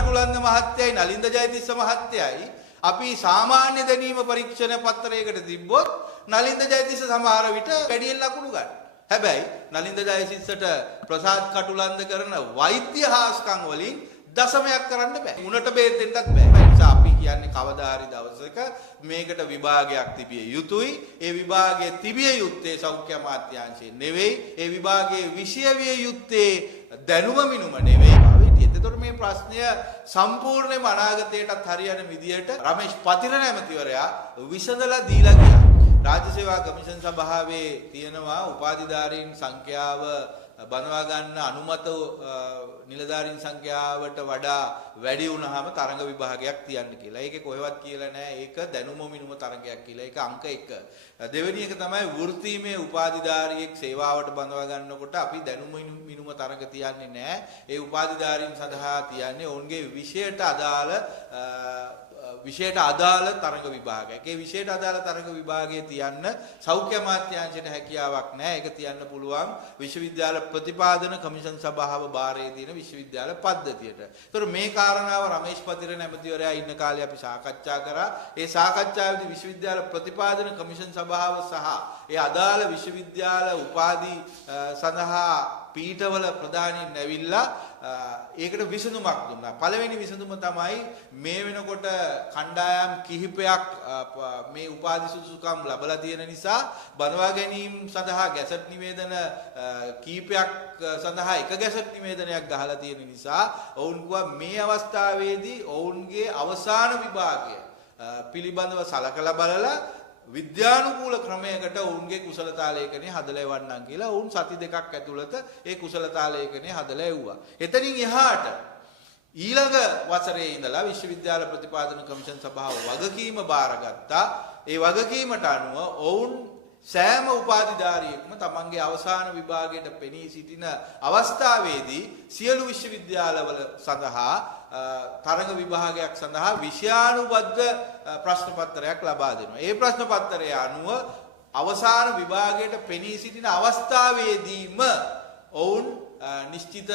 කටුලන්ද මහත්තයයි නලින්ද ජයතිස්ස මහත්තයයි අපි සාමාන්‍ය දැනීම පරීක්ෂණ පත්‍රයකට තිබ්බොත් නලින්ද ජයතිස්ස සමහර විට වැඩියෙන් ලකුණු ගන්න. හැබැයි නලින්ද ජයතිස්සට ප්‍රසාද් කටුලන්ද කරන වෛද්‍ය හාස්කම් වලින් දශමයක් කරන්න බෑ. උණට බේත් දෙන්නත් බෑ. ඒ නිසා අපි කියන්නේ කවදා හරි දවසක මේකට විභාගයක් තිබිය යුතුයි. ඒ විභාගයේ තිබිය යුත්තේ සෞඛ්‍ය අමාත්‍යාංශයේ නෙවෙයි. ඒ විභාගයේ විෂය විය යුත්තේ දැනුම මිනුම නෙවෙයි. එතකොට මේ ප්‍රශ්නය සම්පූර්ණයෙන්ම අනාගතයටත් හරියන විදියට රමේෂ් පතිරණ ඇමතිවරයා විසඳලා දීලා ගියා. රාජ්‍ය සේවා කමිෂන් සභාවේ තියෙනවා උපාධිධාරීන් සංඛ්‍යාව බඳවා ගන්න අනුමත නිලධාරීන් සංඛ්‍යාවට වඩා වැඩි වුණාම තරඟ විභාගයක් තියන්න කියලා. ඒකේ කොහෙවත් කියලා නැහැ. ඒක දැනුම මිනුම තරඟයක් කියලා. ඒක අංක 1. දෙවෙනි එක තමයි වෘත්තීමේ උපාධිධාරියෙක් සේවාවට බඳවා ගන්නකොට අපි දැනුම මිනුම තරඟ තියන්නේ නැහැ. ඒ උපාධිධාරීන් සඳහා තියන්නේ ඔවුන්ගේ විෂයට අදාළ තරඟ විභාගයක්. ඒ විෂයට අදාළ තරඟ විභාගයේ තියන්න සෞඛ්‍ය අමාත්‍යාංශයට හැකියාවක් නැහැ. ඒක තියන්න පුළුවන් විශ්වවිද්‍යාල ප්‍රතිපාදන කමිෂන් සභාව භාරයේ තියෙන විශ්වවිද්‍යාල පද්ධතියට. ඒතර මේ කාරණාව රමේෂ් පතිරණ ඇමතිවරයා ඉන්න කාලේ අපි සාකච්ඡා කරා. ඒ සාකච්ඡාවේදී විශ්වවිද්‍යාල ප්‍රතිපාදන කමිෂන් සභාව සහ ඒ අදාළ විශ්වවිද්‍යාල උපාධි සඳහා පීඨවල ප්‍රධානීන් ඇවිල්ලා ඒකට විසඳුමක් දුන්නා. පළවෙනි විසඳුම තමයි මේ වෙනකොට කණ්ඩායම් කිහිපයක් මේ උපාධි සුසුකම් ලැබලා තියෙන නිසා බඳවා ගැනීම සඳහා ගැසට් නිවේදන කීපයක් සඳහා එක ගැසට් නිවේදනයක් ගහලා තියෙන නිසා ඔවුන් කිව්වා මේ අවස්ථාවේදී ඔවුන්ගේ අවසාන විභාගය පිළිබඳව සලකලා බලලා විද්‍යානුකූල ක්‍රමයකට ඔවුන්ගේ කුසලතා ලේඛනය හදලා එවන්නම් කියලා ඔවුන් සති දෙකක් ඇතුළත ඒ කුසලතා ලේඛනය හදලා එව්වා. එතනින් එහාට ඊළඟ වසරේ ඉඳලා විශ්වවිද්‍යාල ප්‍රතිපාදන කමිෂන් සභාව වගකීම බාරගත්තා. ඒ වගකීමට අනුව ඔවුන් සෑම උපාධිධාරියෙක්ම තමන්ගේ අවසාන විභාගයට පෙනී සිටින අවස්ථාවේදී සියලු විශ්වවිද්‍යාලවල සඳහා තරඟ විභාගයක් සඳහා විෂයානුබද්ධ ප්‍රශ්න පත්‍රයක් ලබා දෙනවා. ඒ ප්‍රශ්න පත්‍රය අනුව අවසාන විභාගයට පෙනී සිටින අවස්ථාවේදීම ඔවුන් නිශ්චිත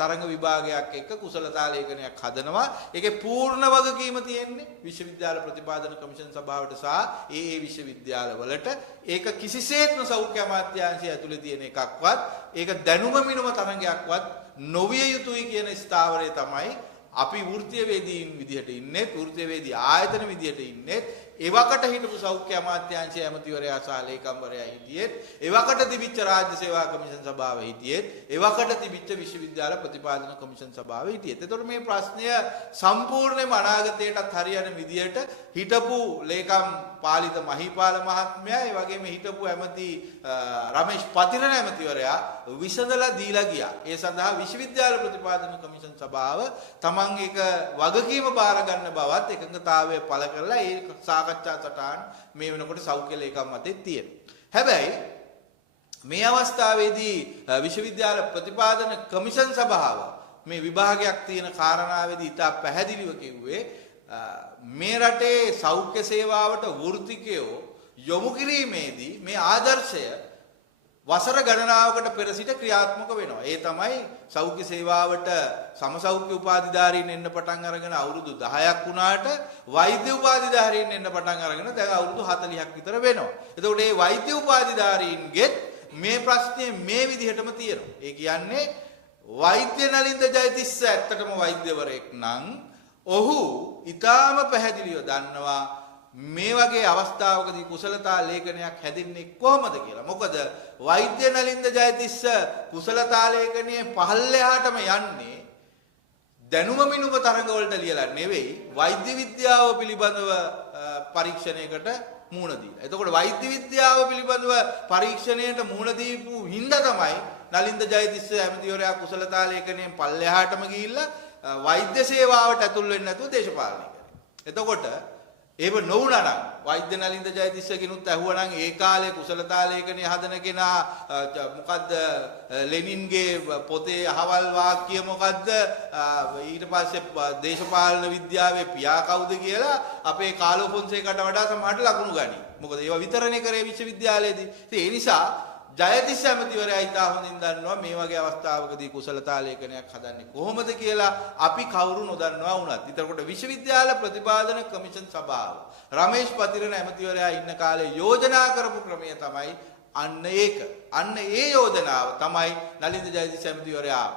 තරඟ විභාගයක් එක්ක කුසලතා ලේඛනයක් හදනවා. ඒකේ පූර්ණ වගකීම තියෙන්නේ විශ්වවිද්‍යාල ප්‍රතිපාදන කමිෂන් සභාවට සහ ඒ විශ්වවිද්‍යාලවලට. ඒක කිසිසේත්ම සෞඛ්‍ය අමාත්‍යාංශය ඇතුලේ තියෙන එකක්වත් ඒක දැනුම මිනුම තරඟයක්වත් නොවිය යුතුයි කියන ස්ථාවරය තමයි අපි වෘත්තීය වේදීන් විදිහට ඉන්නේ, වෘත්තීය වේදී ආයතන විදිහට ඉන්නේ. එවකට හිටපු සෞඛ්‍ය අමාත්‍යාංශයේ ඇමතිවරයා සහ ලේකම්වරයා හිටියෙත්, එවකට තිබිච්ච රාජ්‍ය සේවා කමිෂන් සභාව හිටියෙත්, එවකට තිබිච්ච විශ්වවිද්‍යාල ප්‍රතිපාදන කමිෂන් සභාව හිටියෙත්. එතකොට මේ ප්‍රශ්නය සම්පූර්ණයෙන්ම අනාගතයටත් හරියන විදිහට හිටපු ලේකම් පාලිත මහිපාල මහත්මයා, ඒ වගේම හිටපු ඇමති රමේෂ් පතිරණ ඇමතිවරයා විසඳලා දීලා ගියා. ඒ සඳහා විශ්වවිද්‍යාල ප්‍රතිපාදන කමිෂන් සභාව තමන් එක වගකීම බාර ගන්න බවත් එකඟතාවය පළ කරලා ඒ සාකච්ඡා සටහන් මේ වෙනකොට සෞඛ්‍ය ලේකම් මතේ තියෙනවා. හැබැයි මේ අවස්ථාවේදී විශ්වවිද්‍යාල ප්‍රතිපාදන කමිෂන් සභාව මේ විභාගයක් තියෙන කාරණාවේදී ඉතා පැහැදිලිව කිව්වේ මේ රටේ සෞඛ්‍ය සේවාවට වෘත්තිකයෝ යොමු කිරීමේදී මේ ආදර්ශය වසර ගණනාවකට පෙර සිට ක්‍රියාත්මක වෙනවා. ඒ තමයි සෞඛ්‍ය සේවාවට සමසෞඛ්‍ය උපාධිධාරීන් එන්න පටන් අරගෙන අවුරුදු 10ක් වුණාට වෛද්‍ය උපාධිධාරීන් එන්න පටන් අරගෙන දැන් අවුරුදු 40ක් විතර වෙනවා. එතකොට මේ වෛද්‍ය උපාධිධාරීන්ගේ මේ ප්‍රශ්නේ මේ විදිහටම තියෙනවා. ඒ කියන්නේ වෛද්‍ය නලින්ද ජයතිස්ස ඇත්තටම වෛද්‍යවරයෙක් නම් ඔහු ඊටාම පැහැදිලිව දන්නවා මේ වගේ අවස්ථාවකදී කුසලතා ලේඛනයක් හැදෙන්නේ කොහොමද කියලා. මොකද වෛද්‍ය නලින්ද ජයතිස්ස කුසලතා ලේඛනයේ පහළහැටම යන්නේ දැනුම මිනුම තරඟ වලට ලියලා නෙවෙයි, වෛද්‍ය විද්‍යාව පිළිබඳව පරීක්ෂණයකට මුහුණ දීලා. එතකොට වෛද්‍ය විද්‍යාව පිළිබඳව පරීක්ෂණයට මුහුණ දීපු හින්දා තමයි නලින්ද ජයතිස්ස ඇමතිවරයා කුසලතා ලේඛනයෙන් පල්ලෙහාටම ගිහිල්ලා වෛද්‍ය සේවාවට ඇතුල් වෙන්නේ නැතුව දේශපාලනය කරේ. එතකොට ඒව නොවුණා නම් වෛද්‍ය නලින්ද ජයතිස්ස කෙනුත් ඇහුවා නම් ඒ කාලේ කුසලතා ලේඛනය හදන කෙනා මොකද්ද ලෙනින්ගේ පොතේ අහවල් වාක්‍ය මොකද්ද ඊට පස්සේ දේශපාලන විද්‍යාවේ පියා කවුද කියලා අපේ කාලෝ ෆොන්සේකට වඩා සමහරට ලකුණු ගනි. මොකද ඒවා විතරනේ කරේ විශ්වවිද්‍යාලයේදී. ඉතින් ඒ නිසා ජයතිස්ස ඇමතිවරයා ඉතා හොඳින් දන්නවා මේ වගේ අවස්ථාවකදී කුසලතා ලේඛනයක් හදන්නේ කොහොමද කියලා අපි කවුරු නොදන්නවා වුණත්. ඒතරකොට විශ්වවිද්‍යාල ප්‍රතිපාදන කමිෂන් සභාව රමේෂ් පතිරණ ඇමතිවරයා ඉන්න කාලේ යෝජනා කරපු ක්‍රමය තමයි අන්න ඒක. අන්න ඒ යෝජනාව තමයි නලින්ද ජයතිස්ස ඇමතිවරයා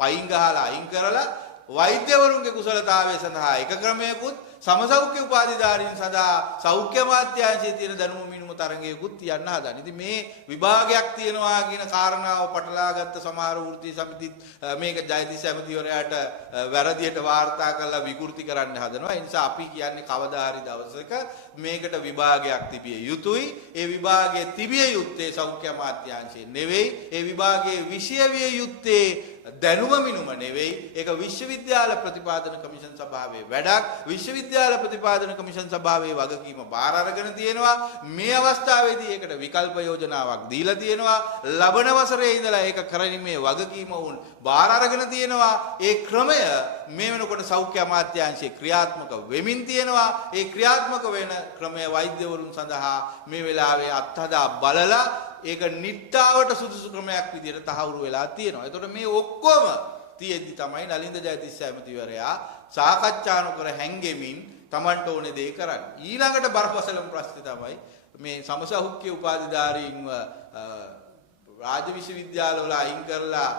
පයින් ගහලා අයින් කරලා වෛද්‍යවරුන්ගේ කුසලතාවය සඳහා එක ක්‍රමයකුත් සමසෞඛ්‍ය උපාධිධාරීන් සඳහා සෞඛ්‍ය අමාත්‍යාංශයේ තියෙන දැනුම මිනුම තරඟයකුත් තියන්න හදන. ඉතින් මේ විභාගයක් තියෙනවා කියන කාරණාව පටලාගත්ත සමහර වෘත්තීය සමිතිත් මේක ජයතිස්ස ඇමතිවරයාට වැරදියට වාර්තා කරලා විකෘති කරන්න හදනවා. ඒ නිසා අපි කියන්නේ කවදා හරි දවසක මේකට විභාගයක් තිබිය යුතුයි. ඒ විභාගයේ තිබිය යුත්තේ සෞඛ්‍ය අමාත්‍යාංශයේ නෙවෙයි. ඒ විභාගයේ විෂය විය යුත්තේ දැනුම මිනුම නෙවෙයි. ඒක විශ්වවිද්‍යාල ප්‍රතිපාදන කමිෂන් සභාවේ වැඩක්. විශ්වවිද්‍යාල ප්‍රතිපාදන කමිෂන් සභාවේ වගකීම බාර අරගෙන තියෙනවා. මේ අවස්ථාවේදී ඒකට විකල්ප යෝජනාවක් දීලා තියෙනවා. ලබන වසරේ ඉඳලා ඒක කරණීමේ වගකීම වුන් බාර අරගෙන තියෙනවා. ඒ ක්‍රමය මේ වෙනකොට සෞඛ්‍ය අමාත්‍යාංශයේ ක්‍රියාත්මක වෙමින් තියෙනවා. ඒ ක්‍රියාත්මක වෙන ක්‍රමය වෛද්‍යවරුන් සඳහා මේ වෙලාවේ අත්හදා බලලා ඒක නිට්ටාවට සුදුසු ක්‍රමයක් විදිහට තහවුරු වෙලා තියෙනවා. ඒතකොට මේ ඔක්කොම තියෙද්දි තමයි නලින්ද ජයතිස්ස ඇමතිවරයා සාකච්ඡා නොකර හැංගෙමින් Tamanට ඕනේ දේ කරන්නේ. ඊළඟට බරපතලම ප්‍රශ්නේ තමයි මේ සමසෞඛ්‍ය උපාධිධාරීන්ව රාජ්‍ය විශ්වවිද්‍යාලවල අයින් කරලා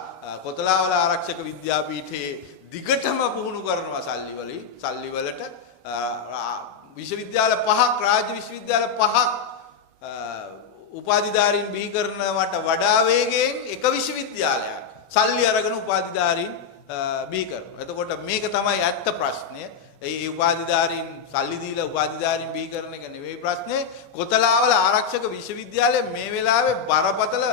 කොතලාවල ආරක්ෂක විද්‍යාපීඨයේ දිගටම පුහුණු කරනවා සල්ලි වලට විශ්වවිද්‍යාල 5ක් රාජ්‍ය විශ්වවිද්‍යාල 5ක් උපාධිධාරීන් බිහි කරනවට වඩා වේගයෙන් එක විශ්වවිද්‍යාලයක් සල්ලි අරගෙන උපාධිධාරීන් බිහි කරනවා. එතකොට මේක තමයි ඇත්ත ප්‍රශ්නය. ඒ උපාධිධාරීන් සල්ලි දීලා උපාධිධාරීන් බිහි කරන එක නෙවෙයි ප්‍රශ්නේ. කොතලාවල ආරක්ෂක විශ්වවිද්‍යාලය මේ වෙලාවේ බරපතල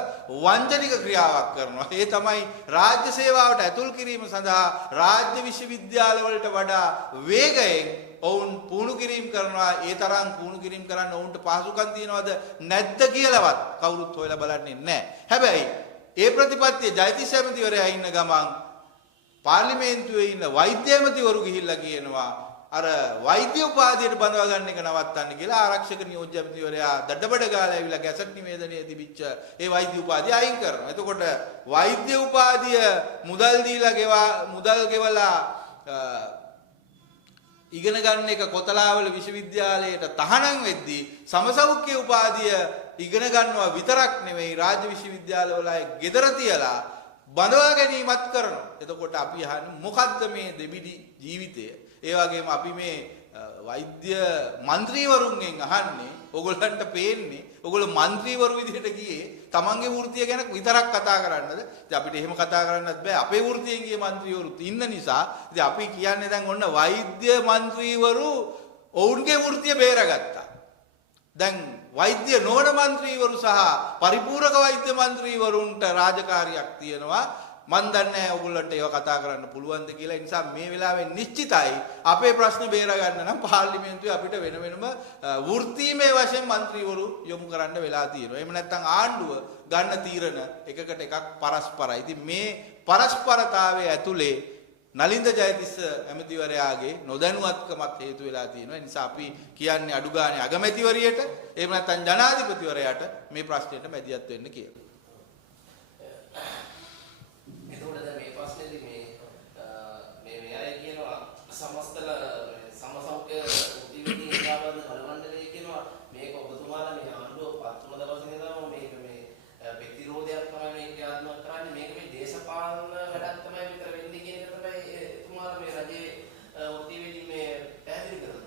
වංචනික ක්‍රියාවක් කරනවා. ඒ තමයි රාජ්‍ය සේවාවට ඇතුල් කිරීම සඳහා රාජ්‍ය විශ්වවිද්‍යාල වලට වඩා වේගයෙන් ඔවුන් පුහුණු කිරීම කරනවා. ඒ තරම් පුහුණු කිරීම කරන්න ඔවුන්ට පහසුකම් තියනවද නැද්ද කියලාවත් කවුරුත් හොයලා බලන්නේ නැහැ. හැබැයි ඒ ප්‍රතිපත්තිය ජයතිස්ස ඇමතිවරයා ඉන්න ගමන් පාර්ලිමේන්තුවේ ඉන්න වෛද්‍ය ඇමතිවරු ගිහිල්ලා කියනවා අර වෛද්‍ය උපාධියට බඳවා ගන්න එක නවත්තන්න කියලා. ආරක්ෂක නියෝජ්‍ය ඇමතිවරයා දඩබඩ ගාලා ඇවිල්ලා ගැසට් නිවේදනයේ තිබිච්ච ඒ වෛද්‍ය උපාධිය අයින් කරනවා. එතකොට වෛද්‍ය උපාධිය මුදල් ගෙවලා ඉගෙන ගන්න එක කොතලාවල විශ්වවිද්‍යාලයට තහනම් වෙද්දී සමසෞඛ්‍ය උපාධිය ඉගෙන ගන්නවා විතරක් නෙවෙයි රාජ්‍ය විශ්වවිද්‍යාලවල ගෙදර තියලා බඳවා ගැනීමත් කරනවා. එතකොට අපි අහන්නේ මොකද්ද මේ දෙබිඩි ජීවිතය? ඒ වගේම අපි මේ වෛද්‍ය മന്ത്രിවරුන්ගෙන් අහන්නේ ඔයගොල්ලන්ට පේන්නේ ඔයගොල්ලෝ മന്ത്രിවරු විදිහට ගියේ තමන්ගේ වෘත්තිය ගැන විතරක් කතා කරන්නද? ඉතින් අපිට එහෙම කතා කරන්නත් බෑ. අපේ වෘත්තියෙන් ගිය മന്ത്രിවරුත් ඉන්න නිසා ඉතින් අපි කියන්නේ දැන් ඔන්න වෛද්‍ය മന്ത്രിවරු ඔවුන්ගේ වෘත්තිය බේරගත්තා. දැන් වෛද්‍ය නොවන മന്ത്രിවරු සහ පරිපූර්ණක වෛද්‍ය മന്ത്രിවරුන්ට රාජකාරියක් තියෙනවා. මන් දන්නේ ඔයගොල්ලන්ට ඒව කතා කරන්න පුළුවන්ද කියලා. ඒ නිසා මේ වෙලාවේ නිශ්චිතයි අපේ ප්‍රශ්න බේර ගන්න නම් පාර්ලිමේන්තුවේ අපිට වෙන වෙනම වෘත්තීමේ වශයෙන් മന്ത്രിවරු යොමු කරන්න වෙලා තියෙනවා. එහෙම නැත්නම් ආණ්ඩුව ගන්න තීරණ එකකට එකක් පරස්පරයි. ඉතින් මේ පරස්පරතාවයේ ඇතුලේ නලින්ද ජයතිස්ස ඇමතිවරයාගේ නොදැනුවත්කමත් හේතු වෙලා තියෙනවා. ඒ නිසා අපි කියන්නේ අඩු ගානේ අගමැතිවරියට එහෙම නැත්නම් ජනාධිපතිවරයාට මේ ප්‍රශ්නෙට මැදිහත් වෙන්න කියලා. එතකොට දැන් මේ ප්‍රශ්නේදී මේ අය කියනවා සමස්තල සමසෞඛ්‍ය උද්‍යෝගී ඒකාබද්ධ බලමණ්ඩලය කියනවා මේක ඔබතුමාලා මේ ආණ්ඩුව පත් වුණ දවසේ ඉඳලා මේක මේ ප්‍රතිරෝධයක් තමයි මේ ක්‍රියාත්මක කරන්නේ. මේක මේ දේශපාලන වැඩක් තමයි විතර වෙන්නේ කියන එක තමයි එතුමාලා මේ රජයේ උද්‍යෝගී මේ පැහැදිලි කරන්නේ.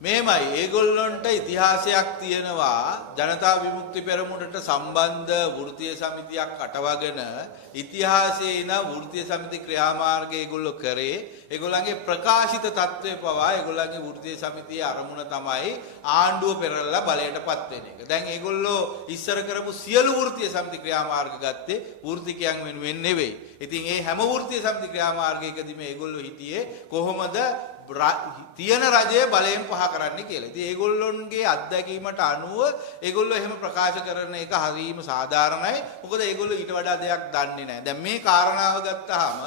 මේමයි ඒගොල්ලොන්ට ඉතිහාසයක් තියෙනවා. ජනතා විමුක්ති පෙරමුණට සම්බන්ධ වෘත්තීය සමිතියක් අටවගෙන ඉතිහාසයේ ඉන වෘත්තීය සමිති ක්‍රියාමාර්ගය ඒගොල්ලෝ කරේ. ඒගොල්ලන්ගේ ප්‍රකාශිත තත්ත්වය පවා ඒගොල්ලන්ගේ වෘත්තීය සමිතියේ අරමුණ තමයි ආණ්ඩුව පෙරලලා බලයටපත් වෙන එක. දැන් ඒගොල්ලෝ ඉස්සර කරපු සියලු වෘත්තීය සමිති ක්‍රියාමාර්ග ගත්තේ වෘත්තිකයන් වෙනුවෙන් නෙවෙයි. ඉතින් මේ හැම වෘත්තීය සමිති ක්‍රියාමාර්ගයකදීම ඒගොල්ලෝ හිටියේ කොහොමද තියෙන රජය බලයෙන් පහ කරන්න කියලා. ඉතින් ඒගොල්ලොන්ගේ අත්දැකීමට අනුව ඒගොල්ලෝ එහෙම ප්‍රකාශ කරන එක හරීම සාධාරණයි. මොකද ඒගොල්ලෝ ඊට වඩා දෙයක් දන්නේ නැහැ. දැන් මේ කාරණාව ගත්තාම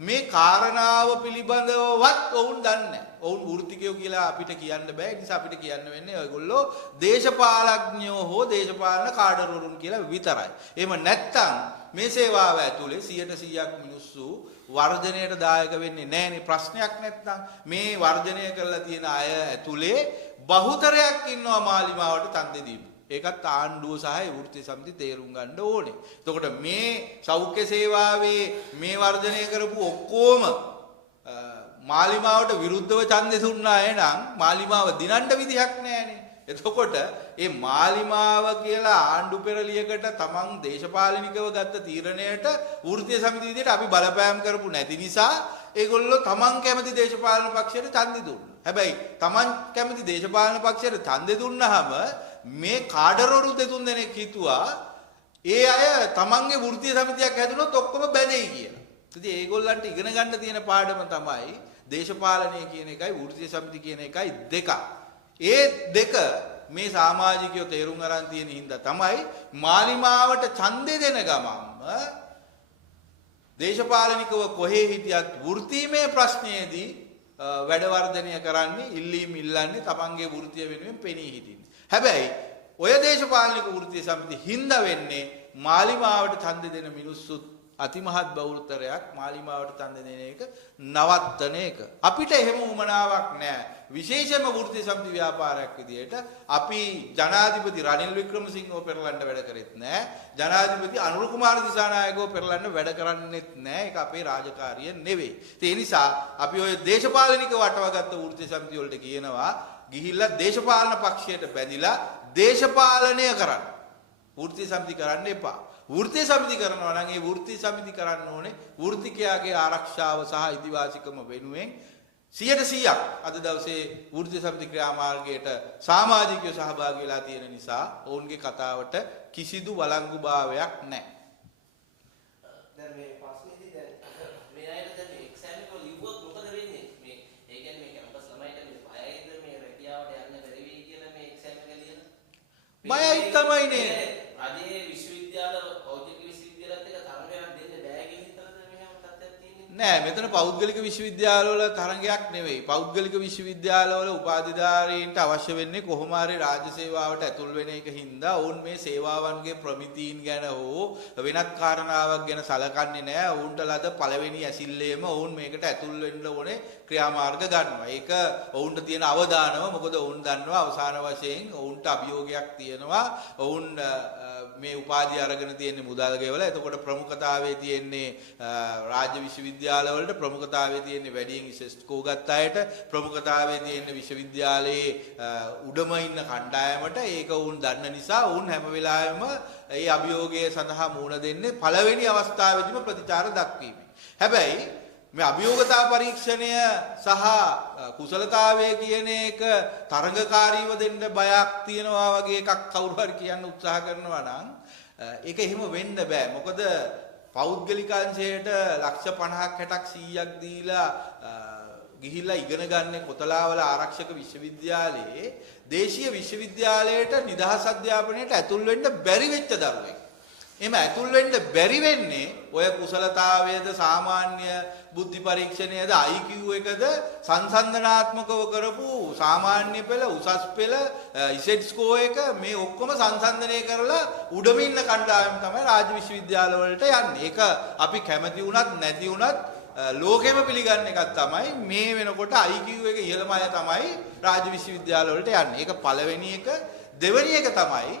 මේ කාරණාව පිළිබඳවවත් ඔවුන් දන්නේ නැහැ. ඔවුන් වෘත්තිකයෝ කියලා අපිට කියන්න බෑ. ඒ නිසා අපිට කියන්න වෙන්නේ ඔයගොල්ලෝ දේශපාලඥයෝ හෝ දේශපාලන කාඩරවරුන් කියලා විතරයි. එහෙම නැත්තම් මේ සේවාව ඇතුලේ 100%ක් මිනිස්සු වර්ධනයට දායක වෙන්නේ නැහැනේ. ප්‍රශ්නයක් නැත්තම් මේ වර්ධනය කරලා තියෙන අය ඇතුලේ බහුතරයක් ඉන්නවා මාලිමාවට ඡන්දෙ දීපු. ඒකත් ආණ්ඩුව සහ වෘත්ති සමිති තේරුම් ගන්න ඕනේ. එතකොට මේ සෞඛ්‍ය සේවාවේ මේ වර්ධනය කරපු ඔක්කොම මාලිමාවට විරුද්ධව ඡන්දෙ දුන්නා එහෙනම් මාලිමාව දිනන්න විදිහක් නැහැනේ. එතකොට මේ මාලිමාව කියලා ආණ්ඩු පෙරලියකට තමන් දේශපාලනිකව ගත්ත තීරණයට වෘත්තීය සමිති විදිහට අපි බලපෑම් කරපු නැති නිසා ඒගොල්ලෝ තමන් කැමති දේශපාලන පක්ෂයට ඡන්දෙ දුන්නා. හැබැයි තමන් කැමති දේශපාලන පක්ෂයට ඡන්දෙ දුන්නාම මේ කාඩරවරු දෙතුන් දෙනෙක් හිතුවා ඒ අය තමන්ගේ වෘත්තීය සමිතියක් හැදුනොත් ඔක්කොම බැඳෙයි කියලා. ඉතින් ඒගොල්ලන්ට ඉගෙන ගන්න තියෙන පාඩම තමයි දේශපාලනය කියන එකයි වෘත්තීය සමිති කියන එකයි දෙක. ඒ දෙක මේ සමාජිකයෝ තේරුම් අරන් තියෙන හින්දා තමයි මාලිමාවට ඡන්දෙ දෙන ගමන්ම දේශපාලනිකව කොහේ හිටියත් වෘත්තීමේ ප්‍රශ්නයේදී වැඩ වර්ධනය කරන්නේ ඉල්ලීම් ඉල්ලන්නේ තමන්ගේ වෘත්තිය වෙනුවෙන් පෙනී හිටින්න. හැබැයි ඔය දේශපාලනික වෘත්තීය සමිති හින්දා වෙන්නේ මාලිමාවට ඡන්දෙ දෙන මිනිස්සුත් අතිමහත් බහුතරයක් මාලිමාවට ඡන්දෙ දෙන එක නවත්තන එක. අපිට එහෙම උමනාවක් නැහැ. විශේෂයෙන්ම වෘත්තීය සමිති ව්‍යාපාරයක් විදියට අපි ජනාධිපති රනිල් වික්‍රමසිංහව පෙරලන්න වැඩ කරෙත් නැහැ. ජනාධිපති අනුර කුමාර දිසානායකව පෙරලන්න වැඩ කරන්නෙත් නැහැ. ඒක අපේ රාජකාරිය නෙවෙයි. ඒ නිසා අපි ওই දේශපාලනික වටවගත්ත වෘත්තීය සමිති වලට කියනවා ගිහිල්ලා දේශපාලන පක්ෂයට බැඳිලා දේශපාලනය කරන්න. වෘත්තීය සමිති කරන්න එපා. වෘත්තීය සමිති කරනවා නම් ඒ වෘත්තීය සමිති කරන්න ඕනේ වෘත්තිකයාගේ ආරක්ෂාව සහ ඉදිවාසිකම වෙනුවෙන් 100% අද දවසේ වෘත්තීය සමිති ක්‍රියාමාර්ගයට සමාජිකයෝ සහභාගී වෙලා තියෙන නිසා ඔවුන්ගේ කතාවට කිසිදු වළංගුභාවයක් නැහැ. දැන් මේ ප්‍රශ්නේදී දැන් මේ අයට දැන් මේ එක්සෑම් එක ලිව්වොත් මොකද වෙන්නේ? මේ ඒ කියන්නේ මේ කැම්පස් ළමයිට මේ බයයිද මේ රැකියාවට යන්න බැරි වෙයි කියලා මේ එක්සෑම් එක ලියලා? බයයි තමයිනේ. රජයේ විශ්වවිද්‍යාල ඖද්‍යෝගික විශ්වවිද්‍යාලත් එක්ක තරගයක් දෙන්න බෑ කියන හිතනද මෙහෙම තත්ත්වයක් තියෙන්නේ? නෑ මෙතන පෞද්ගලික විශ්වවිද්‍යාලවල තරගයක් නෙවෙයි. පෞද්ගලික විශ්වවිද්‍යාලවල උපාධිධාරීන්ට අවශ්‍ය වෙන්නේ කොහොම හරි රාජ්‍ය සේවාවට ඇතුල් වෙන එක හින්දා ඔවුන් මේ සේවාවන්ගේ ප්‍රමිතීන් ගැන හෝ වෙනත් කාරණාවක් ගැන සලකන්නේ නෑ. ඔවුන්ට ලද පළවෙනි ඇසිල්ලේම ඔවුන් මේකට ඇතුල් වෙන්න ඕනේ ක්‍රියාමාර්ග ගන්නවා. ඒක ඔවුන්ට තියෙන අවදානම. මොකද ඔවුන් දන්නවා අවසාන වශයෙන් ඔවුන්ට අභියෝගයක් තියෙනවා. ඔවුන් මේ උපාධිය අරගෙන තියෙන්නේ මුදල් ගෙවලා. එතකොට ප්‍රමුඛතාවයේ තියෙන්නේ රාජ්‍ය විශ්වවිද්‍යාලවලට, ප්‍රමුඛතාවයේ තියෙන්නේ වැඩියෙන් ඉස්සෙස්කෝ ගත්ත අයට, ප්‍රමුඛතාවයේ තියෙන්නේ විශ්වවිද්‍යාලයේ උඩම ඉන්න කණ්ඩායමට. ඒක වුන් දන්න නිසා වුන් හැම වෙලාවෙම මේ අභියෝගය සඳහා මුහුණ දෙන්නේ පළවෙනි අවස්ථාවේදීම ප්‍රතිචාර දක්වීමෙන්. හැබැයි මේ අභියෝගතා පරීක්ෂණය සහ කුසලතාවය කියන එක තරඟකාරීව දෙන්න බයක් තියනවා වගේ එකක් කවුරු හරි කියන්න උත්සාහ කරනවා නම් ඒක එහෙම වෙන්න බෑ. මොකද පෞද්ගලික අංශයට ලක්ෂ 50ක් 60ක් 100ක් දීලා ගිහිල්ලා ඉගෙන ගන්න කොතලාවල ආරක්ෂක විශ්වවිද්‍යාලයේ දේශීය විශ්වවිද්‍යාලයට නිදහස් අධ්‍යාපනයට ඇතුල් වෙන්න බැරි වෙච්ච දරුවෙක්. එහෙම ඇතුල් වෙන්න බැරි වෙන්නේ ඔය කුසලතාවයද සාමාන්‍ය බුද්ධි පරීක්ෂණයද IQ එකද සංසන්දනාත්මකව කරපු සාමාන්‍ය පෙළ උසස් පෙළ ඉසෙට් ස්කෝ එක මේ ඔක්කොම සංසන්දනය කරලා උඩම ඉන්න කණ්ඩායම තමයි රාජ්‍ය විශ්වවිද්‍යාල වලට යන්නේ. ඒක අපි කැමති වුණත් නැති වුණත් ලෝකෙම පිළිගන්න එකක් තමයි මේ වෙනකොට IQ එක ඉහළම අය තමයි රාජ්‍ය විශ්වවිද්‍යාල වලට යන්නේ. ඒක පළවෙනි එක. දෙවෙනි එක තමයි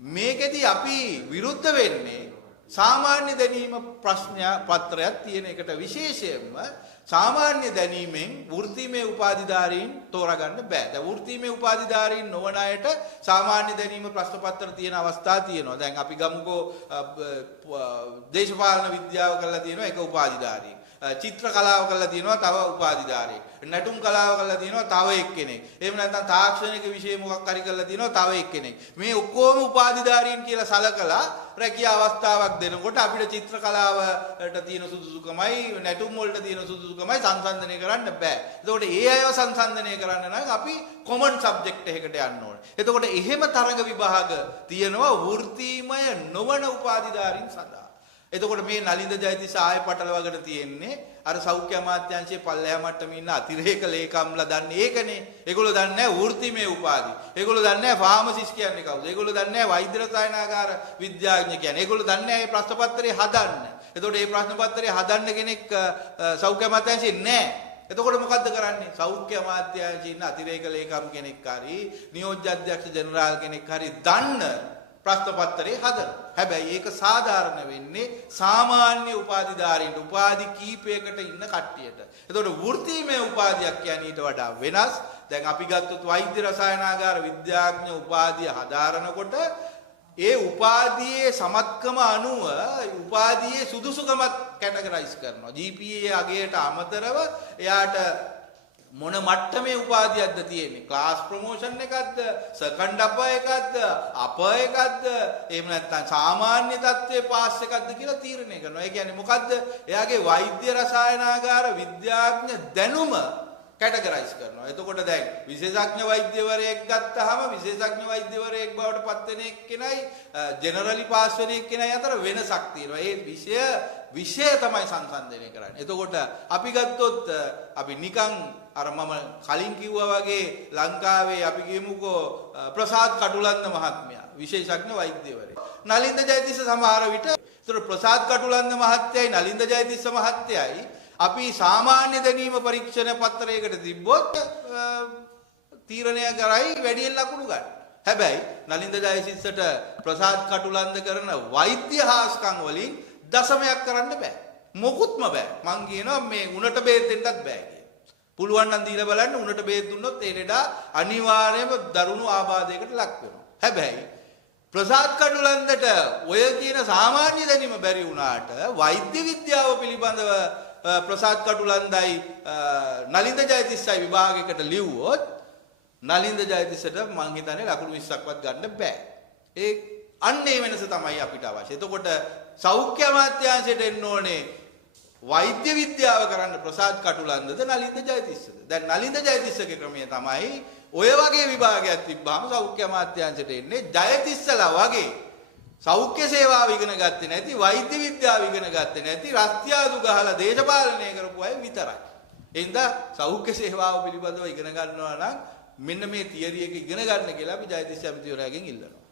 මේකෙදි අපි විරුද්ධ වෙන්නේ සාමාන්‍ය දැනීම ප්‍රශ්න පත්‍රයක් තියෙන එකට. විශේෂයෙන්ම සාමාන්‍ය දැනීමෙන් වෘත්තීමේ උපාධිධාරීන් තෝරගන්න බෑ. දැන් වෘත්තීමේ උපාධිධාරීන් නොවන අයට සාමාන්‍ය දැනීම ප්‍රශ්න පත්‍ර තියෙන අවස්ථා තියෙනවා. දැන් අපි ගමුකෝ දේශපාලන විද්‍යාව කරලා තියෙනවා එක උපාධිධාරීන්. චිත්‍ර කලාව කරලා තියෙනවා තව උපාධිධාරයෙක්. නැටුම් කලාව කරලා තියෙනවා තව එක්කෙනෙක්. එහෙම නැත්නම් තාක්ෂණික විෂය මොකක් හරි කරලා තියෙනවා තව එක්කෙනෙක්. මේ ඔක්කොම උපාධිධාරීන් කියලා සලකලා රැකියා අවස්ථාවක් දෙනකොට අපිට චිත්‍ර කලාවට තියෙන සුදුසුකමයි නැටුම් වලට තියෙන සුදුසුකමයි සංසන්දනය කරන්න බෑ. එතකොට ඒ අයව සංසන්දනය කරන්න නම් අපි කොමන් සබ්ජෙක්ට් එකකට යන්න ඕනේ. එතකොට එහෙම තරඟ විභාග තියෙනවා වෘත්තීමය නොවන උපාධිධාරීන් සඳහා. එතකොට මේ නලින්ද ජයතිස්ස ආයෙ පටලවාගෙන තියෙන්නේ අර සෞඛ්‍ය අමාත්‍යාංශයේ පල්ලෙහා මට්ටමේ ඉන්න අතිරේක ලේකම්ලා දන්නේ ඒකනේ. ඒගොල්ලෝ දන්නේ නැහැ වෘත්තිමය උපාධි. ඒගොල්ලෝ දන්නේ නැහැ ෆාමසිස්ට් කියන්නේ කවුද. ඒගොල්ලෝ දන්නේ නැහැ වෛද්‍ය රසායනාගාර විද්‍යාඥ කියන්නේ. ඒගොල්ලෝ දන්නේ නැහැ මේ ප්‍රශ්න පත්‍රය හදන්න. එතකොට මේ ප්‍රශ්න පත්‍රය හදන්න කෙනෙක් සෞඛ්‍ය අමාත්‍යාංශයේ නැහැ. එතකොට මොකද්ද කරන්නේ? සෞඛ්‍ය අමාත්‍යාංශයේ ඉන්න අතිරේක ලේකම් කෙනෙක් හරි නියෝජ්‍ය අධ්‍යක්ෂ ජෙනරාල් කෙනෙක් හරි දන්න ප්‍රශ්න පත්‍රේ හදන. හැබැයි ඒක සාධාරණ වෙන්නේ සාමාන්‍ය උපාධිධාරීන්ට උපාධි කීපයකට ඉන්න කට්ටියට. එතකොට වෘත්තීමය උපාධියක් කියන්නේ ඊට වඩා වෙනස්. දැන් අපි ගත්තොත් වෛද්‍ය රසායනාගාර විද්‍යාඥ උපාධිය හදාරනකොට ඒ උපාධියේ සමත්කම අනුව උපාධියේ සුදුසුකමක් කැටගරයිස් කරනවා. GPA අගයට අමතරව එයාට මොන මට්ටමේ උපාධියක්ද තියෙන්නේ? ක්ලාස් ප්‍රොමෝෂන් එකක්ද? සෙකන්ඩ් අපර් එකක්ද? අපර් එකක්ද? එහෙම නැත්නම් සාමාන්‍ය තත්ත්වයේ පාස් එකක්ද කියලා තීරණය කරනවා. ඒ කියන්නේ මොකද්ද? එයාගේ වෛද්‍ය රසායනාගාර විද්‍යාඥ දැනුම කැටගරයිස් කරනවා. එතකොට දැන් විශේෂඥ වෛද්‍යවරයෙක් ගත්තාම විශේෂඥ වෛද්‍යවරයෙක් බවට පත් වෙන එක්කෙනයි ජෙනරලි පාස් වෙන එක්කෙනයි අතර වෙනසක් තියෙනවා. ඒ විෂය තමයි සංසන්දනය කරන්නේ. එතකොට අපි ගත්තොත් අපි නිකන් අර මම කලින් කිව්වා වගේ ලංකාවේ අපි කියමුකෝ ප්‍රසාද් කටුලන්ද මහත්මයා විශේෂඥ වෛද්‍යවරයෙක්. නලින්ද ජයතිස්ස සමහර විට ඒතර ප්‍රසාද් කටුලන්ද මහත්තයයි නලින්ද ජයතිස්ස මහත්තයයි අපි සාමාන්‍ය දැනීම පරීක්ෂණ පත්‍රයකට තිබ්බොත් තීරණය කරයි වැඩියෙන් ලකුණු ගන්න. හැබැයි නලින්ද ජයතිස්සට ප්‍රසාද් කටුලන්ද කරන වෛද්‍ය හාස්කම් වලින් දශමයක් කරන්න බෑ. මොකුත්ම බෑ. මං කියනවා මේ උණට බේත් දෙන්නත් බෑ කියලා. පුළුවන් නම් දීලා බලන්න උණට බේත් දුන්නොත් ඒ ලෙඩා අනිවාර්යයෙන්ම දරුණු ආබාධයකට ලක් වෙනවා. හැබැයි ප්‍රසාද් කටුලන්දට ඔය කියන සාමාන්‍ය දැනීම බැරි වුණාට වෛද්‍ය විද්‍යාව පිළිබඳව ප්‍රසාද් කටුලන්දයි නලින්ද ජයතිස්සයි විභාගයකට ලිව්වොත් නලින්ද ජයතිස්සට මං හිතන්නේ ලකුණු 20ක්වත් ගන්න බෑ. ඒ අන්නේ වෙනස තමයි අපිට අවශ්‍ය. එතකොට සෞඛ්‍ය අමාත්‍යාංශයට එන්න ඕනේ වෛද්‍ය විද්‍යාව කරන්න ප්‍රසාද් කටුලන්දද නලින්ද ජයතිස්සද. දැන් නලින්ද ජයතිස්සගේ ක්‍රමය තමයි ඔය වගේ විභාගයක් තිබ්බාම සෞඛ්‍ය අමාත්‍යාංශයට එන්නේ ජයතිස්සලා වගේ සෞඛ්‍ය සේවාව ඉගෙන ගත්තේ නැති වෛද්‍ය විද්‍යාව ඉගෙන ගත්තේ නැති රස්තියාදු ගහලා දේශපාලනය කරපු අය විතරයි. එහෙනම් සෞඛ්‍ය සේවාව පිළිබඳව ඉගෙන ගන්නවා නම් මෙන්න මේ තියරි එක ඉගෙන ගන්න කියලා අපි ජයතිස්ස ඇමතිවරයාගෙන් ඉල්ලනවා.